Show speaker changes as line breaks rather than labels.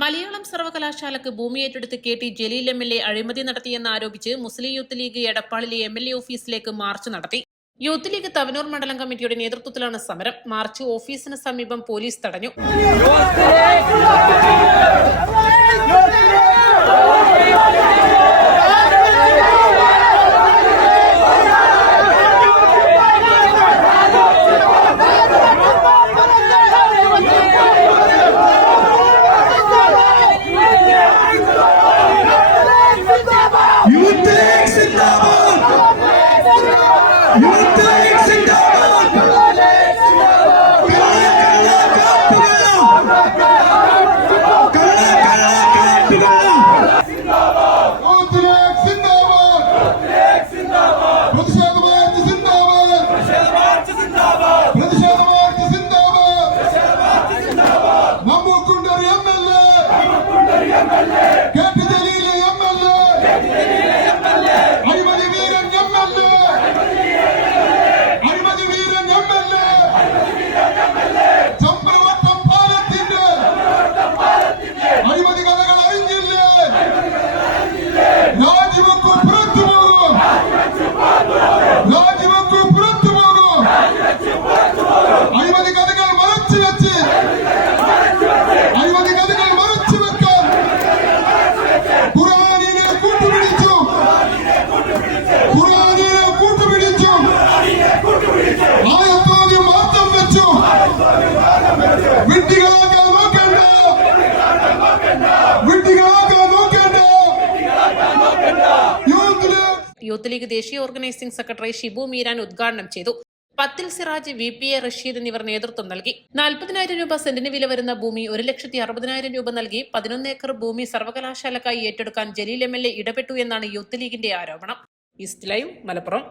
മലയാളം സർവകലാശാലക്ക് ഭൂമി ഏറ്റെടുത്ത് K T Jaleel M L A അഴിമതി നടത്തിയെന്ന് ആരോപിച്ച് മുസ്ലിം യൂത്ത് ലീഗ് എടപ്പാളിലെ എം എൽ എ ഓഫീസിലേക്ക് മാർച്ച് നടത്തി. യൂത്ത് ലീഗ് തവനൂർ മണ്ഡലം കമ്മിറ്റിയുടെ നേതൃത്വത്തിലാണ് സമരം. മാർച്ച് ഓഫീസിന് സമീപം പോലീസ് തടഞ്ഞു.
Gel bir deliyle yanmalı. Gel bir deliyle.
Youth league ദേശീയ ഓർഗനൈസിംഗ് സെക്രട്ടറി ഷിബു മീരാൻ ഉദ്ഘാടനം ചെയ്തു. പത്തിൽ Siraj V P A Rasheed എന്നിവർ നേതൃത്വം നൽകി. നാൽപ്പതിനായിരം രൂപ സെന്റിന് വില വരുന്ന ഭൂമി ഒരു ലക്ഷത്തി അറുപതിനായിരം രൂപ നൽകി. പതിനൊന്ന് ഏക്കർ ഭൂമി സർവകലാശാലക്കായി ഏറ്റെടുക്കാൻ ജലീൽ എം എൽ എ ഇടപെട്ടു എന്നാണ് യൂത്ത് ലീഗിന്റെ ആരോപണം. East live Malappuram.